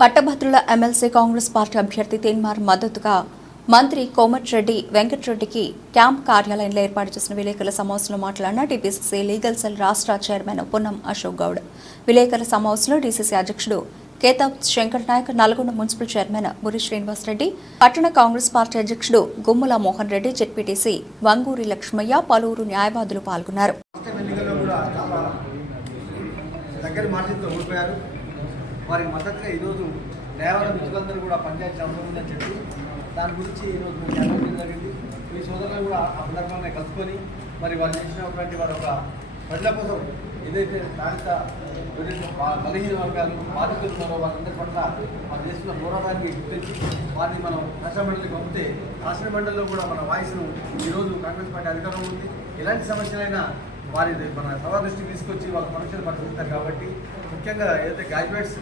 పట్టభద్రుల MLC Congress party అభ్యర్థి తీన్మార్ మద్దతుగా మంత్రి కోమటిరెడ్డి వెంకటరెడ్డికి క్యాంప్ కార్యాలయంలో ఏర్పాటు చేసిన విలేకరుల సమావేశంలో మాట్లాడిన టీపీసీసీ లీగల్ సెల్ రాష్ట్ర చైర్మన్ పొన్నం అశోక్ గౌడ్. విలేకరుల సమావేశంలో డీసీసీ అధ్యక్షుడు కేతాబ్ శంకర్ నాయక్ నల్గొండ మున్సిపల్ చైర్మన్ బురి శ్రీనివాసరెడ్డి పట్టణ కాంగ్రెస్ పార్టీ అధ్యక్షుడు గుమ్ముల మోహన్ రెడ్డి జెడ్పీటీసీ వంగూరి లక్ష్మయ్య పలువురు న్యాయవాదులు పాల్గొన్నారు. వారికి మద్దతుగా ఈరోజు డ్రైవర్ మిత్రులందరూ కూడా పంచాయతీ అవసరం ఉందని చెప్పి దాని గురించి ఈరోజు మేము చర్చించడం జరిగింది. మీ సోదరులు కూడా ఆ సందర్భంగా కలుసుకొని మరి వారు చేసినటువంటి వారు ఒక ప్రజల కోసం ఏదైతే స్థానిక బలహీన వర్గాలు బాధితులు ఉన్నారో వాళ్ళందరి పట్ల వాళ్ళు చేస్తున్న పోరాటానికి గుర్తించి వారిని మనం రాష్ట్ర మండలికి పంపితే రాష్ట్ర మండలిలో కూడా మన వాయిస్ను ఈరోజు కాంగ్రెస్ పార్టీ అధికారం ఉంది. ఎలాంటి సమస్యలైనా వారి మన సభా దృష్టికి తీసుకొచ్చి వాళ్ళ సమస్యలు పరిశీలిస్తారు కాబట్టి ముఖ్యంగా ఏదైతే గ్రాడ్యుయేట్స్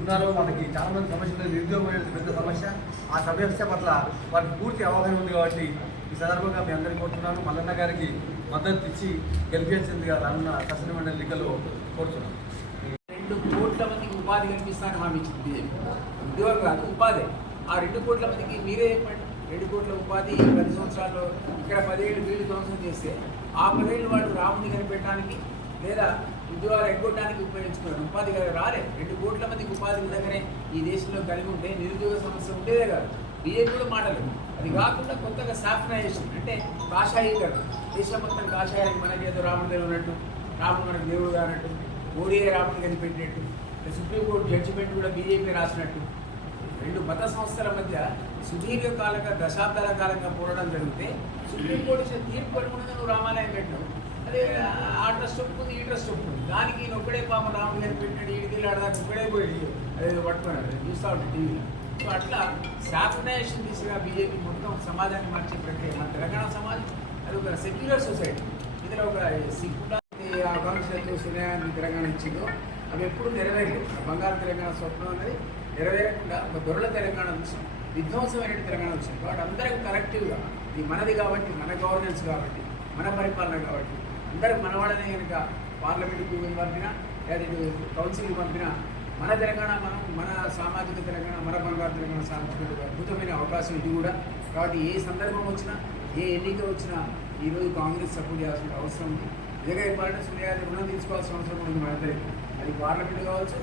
ఉన్నారో వాళ్ళకి చాలా మంది సమస్యలు నిరుద్యోగం అనేది పెద్ద సమస్య. ఆ సమస్య పట్ల వారికి పూర్తి అవగాహన ఉంది కాబట్టి ఈ సందర్భంగా మీ అందరికీ కోరుతున్నాను మల్లన్న గారికి మద్దతు ఇచ్చి గెలిపించిందిగా రానున్న శాసన మండలి ఎన్నికల్లో కోరుతున్నాను రెండు కోట్ల మందికి ఉపాధి కల్పిస్తానని హామీ ఇచ్చింది. ఉద్యోగం కాదు ఉపాధి. ఆ రెండు కోట్ల మందికి మీరే చెప్పండి. రెండు కోట్ల ఉపాధి పది సంవత్సరాల్లో ఇక్కడ పదిహేడు వీళ్ళు ధ్వంసం చేస్తే ఆ పదిహేడు వాళ్ళు రాముని కనిపెట్టడానికి లేదా ఉద్యోగాలు ఎగ్గొట్టడానికి ఉపయోగించుకున్నారు. ఉపాధి రాలే. రెండు కోట్ల మందికి ఉపాధి విధంగానే ఈ దేశంలో కలిగి ఉంటే నిరుద్యోగ సమస్య ఉండేదే కాదు. బీజేపీ కూడా మాటలు. అది కాకుండా కొత్తగా సాఫ్ట్నైజేషన్ అంటే కాషాయీకరణ. దేశం మొత్తం కాషాయానికి మనకి ఏదో రాముడు దేవుడు ఉన్నట్టు రాముడు మనకు దేవుడు అన్నట్టు మోడీయే రాముడు కనిపెట్టినట్టు సుప్రీంకోర్టు జడ్జిమెంట్ కూడా బీజేపీ రాసినట్టు. రెండు మత సంస్థల మధ్య సుదీర్ఘకాలంగా దశాబ్దాల కాలంగా పోరాటం జరిగితే సుప్రీంకోర్టు ఇచ్చిన తీర్పు పడుకున్నది నువ్వు రామాలయం పెట్టినావు. అదే ఆ ట్రస్ట్ ఒప్పుకుంది ఈ ట్రస్ట్ ఒప్పుకుంది. దానికి ఈయన ఒక్కడే పాప రాముడు గారు పెట్టినాడు ఈడికి ఆడదాకా ఒక్కడే పోయి అదే పట్టుకున్నాడు చూస్తూ ఉంటాడు టీవీలో. సో అట్లా శాసనేషన్ దిశగా బీజేపీ మొత్తం సమాజాన్ని మార్చే ప్రక్రియ. మన తెలంగాణ సమాజం అది ఒక సెక్యులర్ సొసైటీ ఇందులో ఒక సిక్కుల ఆకాంక్షలు సునయాన్ని తెలంగాణ ఇచ్చిందో అవి ఎప్పుడు నెరవేరలేదు. బంగారు తెలంగాణ స్వప్నం అనేది నెరవేరకుండా ఒక దొరల తెలంగాణ వచ్చింది విధ్వంసమైన తెలంగాణ వచ్చింది కాబట్టి అందరం కలెక్టివ్గా ఇది మనది కాబట్టి మన గవర్నెన్స్ కాబట్టి మన పరిపాలన కాబట్టి అందరూ మన వాళ్ళనే కనుక పార్లమెంటుకు పంపినా లేదా ఇటు కౌన్సిల్కి పంపినా మన తెలంగాణ మనం మన సామాజిక తెలంగాణ మన బంగారు తెలంగాణ సాధించుకుంటే అద్భుతమైన అవకాశం ఇది కూడా. కాబట్టి ఏ సందర్భం వచ్చినా ఏ ఎన్నిక వచ్చినా ఈరోజు కాంగ్రెస్ సపోర్ట్ చేయాల్సిన అవసరం ఉంది. నిజంగా చెప్పాలంటే సూర్యాది రుణం తీసుకోవాల్సిన అవసరం ఉంది మనందరికీ అది పార్లమెంట్ కావచ్చు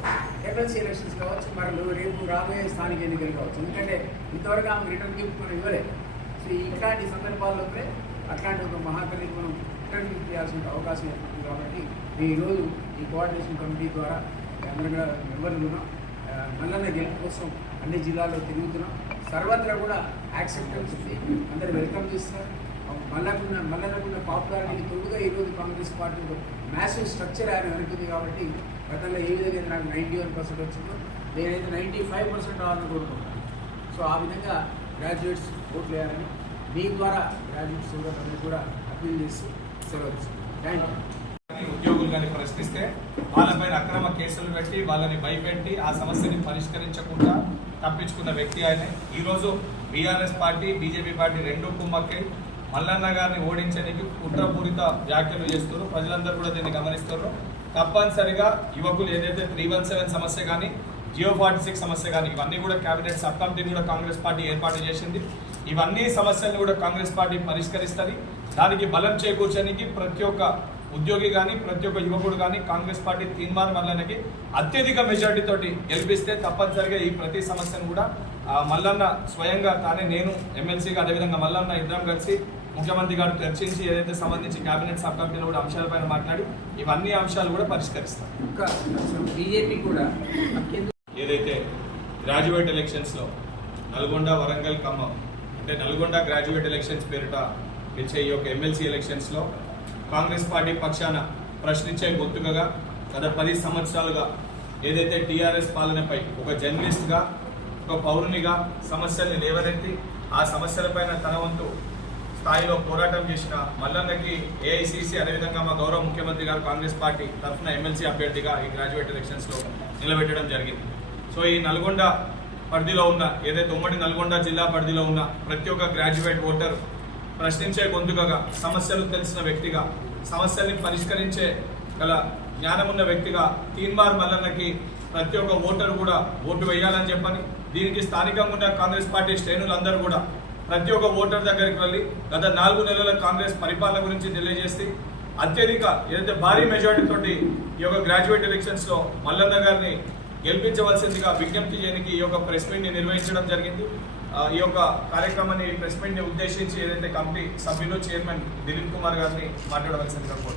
ఎమ్మెల్సీ ఎలక్షన్స్ కావచ్చు మరి రేపు రాబోయే స్థానిక ఎన్నికలు కావచ్చు. ఎందుకంటే ఇంతవరకు ఆమె రిటర్న్ గిఫ్ట్ మనం ఇవ్వలేదు. సో ఇట్లాంటి సందర్భాల్లోనే అట్లాంటి ఒక మహాకళికి మనం రిటర్న్ గిఫ్ట్ చేయాల్సిన అవకాశం ఏర్పడుతుంది కాబట్టి మేము ఈరోజు ఈ కోఆర్డినేషన్ కమిటీ ద్వారా అందరం కూడా మెంబర్లు ఉన్నాం మల్లన్న గెలుపు కోసం అన్ని జిల్లాల్లో తిరుగుతున్నాం. సర్వత్రా కూడా యాక్సెప్టెన్స్ ఉంది. అందరు వెల్కమ్ చేస్తున్నారు మల్లకున్న మల్లకున్న పాపులారిటీకి తొడుగా ఈరోజు కాంగ్రెస్ పార్టీ మ్యాసివ్ స్ట్రక్చర్ ఆయన వెనుకుంది కాబట్టి గతంలో ఏ విధంగా నాకు నైంటీ వన్ పర్సెంట్ వచ్చిందో నేనైతే నైంటీ ఫైవ్ పర్సెంట్ రావాలని కోరుకుంటున్నాను. సో ఆ విధంగా గ్రాడ్యుయేట్స్ ఓట్లు వేయాలని మీ ద్వారా గ్రాడ్యుయేట్ అందరూ కూడా అప్పీల్ చేసి సెలవు థ్యాంక్ యూ కానీ ఉద్యోగులు కానీ ప్రశ్నిస్తే వాళ్ళపైన అక్రమ కేసులు పెట్టి వాళ్ళని భయపెట్టి ఆ సమస్యని పరిష్కరించకుండా తప్పించుకున్న వ్యక్తి ఆయన. ఈరోజు బీఆర్ఎస్ పార్టీ బీజేపీ పార్టీ రెండు కుమ్మక్కై. మల్లన్న గారిని ఓడించడానికి కుట్రపూరిత వ్యాఖ్యలు చేస్తారు ప్రజలందరూ కూడా దీన్ని గమనిస్తారు తప్పనిసరిగా యువకులు ఏదైతే త్రీ వన్ సెవెన్ సమస్య కానీ జియో ఫార్టీ సిక్స్ సమస్య కానీ ఇవన్నీ కూడా కేబినెట్ సబ్ కమిటీని కూడా కాంగ్రెస్ పార్టీ ఏర్పాటు చేసింది. ఇవన్నీ సమస్యలను కూడా కాంగ్రెస్ పార్టీ పరిష్కరిస్తుంది. దానికి బలం చేకూర్చడానికి ప్రతి ఒక్క ఉద్యోగి కానీ ప్రతి ఒక్క యువకుడు కానీ కాంగ్రెస్ పార్టీ తీర్మానం మల్లన్నకి అత్యధిక మెజారిటీతో గెలిపిస్తే తప్పనిసరిగా ఈ ప్రతి సమస్యను కూడా మల్లన్న స్వయంగా తానే నేను ఎమ్మెల్సీగా అదేవిధంగా మల్లన్న ఇద్దరం కలిసి ముఖ్యమంత్రి గారు చర్చించి ఏదైతే సంబంధించి కేబినెట్ సబ్ కమిటీలో కూడా అంశాలపైన మాట్లాడి ఇవన్నీ అంశాలు కూడా పరిష్కరిస్తాం ఇంకా బీజేపీ కూడా అత్యంత ఏదైతే గ్రాడ్యుయేట్ ఎలక్షన్స్లో నల్గొండ వరంగల్ ఖమ్మం అంటే నల్గొండ గ్రాడ్యుయేట్ ఎలక్షన్స్ పేరిట గెలిచే ఈ యొక్క ఎమ్మెల్సీ ఎలక్షన్స్లో కాంగ్రెస్ పార్టీ పక్షాన ప్రశ్నించే గొంతుకగా గత పది సంవత్సరాలుగా ఏదైతే టీఆర్ఎస్ పాలనపై ఒక జర్నలిస్ట్గా ఒక పౌరునిగా సమస్యల్ని లేవనెత్తి ఆ సమస్యలపైన తన వంతు స్థాయిలో పోరాటం చేసిన మల్లన్నకి ఏఐసిసి అదేవిధంగా మా గౌరవ ముఖ్యమంత్రి గారు కాంగ్రెస్ పార్టీ తరఫున ఎమ్మెల్సీ అభ్యర్థిగా ఈ గ్రాడ్యుయేట్ ఎలక్షన్స్లో నిలబెట్టడం జరిగింది. సో ఈ నల్గొండ పరిధిలో ఉన్న ఏదైతే ఉమ్మడి నల్గొండ జిల్లా పరిధిలో ఉన్న ప్రతి ఒక్క గ్రాడ్యుయేట్ ఓటర్ ప్రశ్నించే గొంతుకగా సమస్యలు తెలిసిన వ్యక్తిగా సమస్యల్ని పరిష్కరించే గల జ్ఞానం ఉన్న వ్యక్తిగా తీన్మార్ మల్లన్నకి ప్రతి ఒక్క ఓటరు కూడా ఓటు వేయాలని చెప్పని దీనికి స్థానికంగా ఉన్న కాంగ్రెస్ పార్టీ శ్రేణులందరూ కూడా ప్రతి ఒక్క ఓటర్ దగ్గరికి వెళ్ళి గత నాలుగు నెలల కాంగ్రెస్ పరిపాలన గురించి తెలియజేసి అత్యధిక ఏదైతే భారీ మెజారిటీ తోటి ఈ యొక్క గ్రాడ్యుయేట్ ఎలక్షన్స్లో మల్లన్న గారిని గెలిపించవలసిందిగా విజ్ఞప్తి చేయడానికి ఈ యొక్క ప్రెస్ మీట్ని నిర్వహించడం జరిగింది. ఈ యొక్క కార్యక్రమాన్ని ప్రెస్ మీట్ని ఉద్దేశించి ఏదైతే కమిటీ సభ్యులు చైర్మన్ దిలీప్ కుమార్ గారిని మాట్లాడవలసిందిగా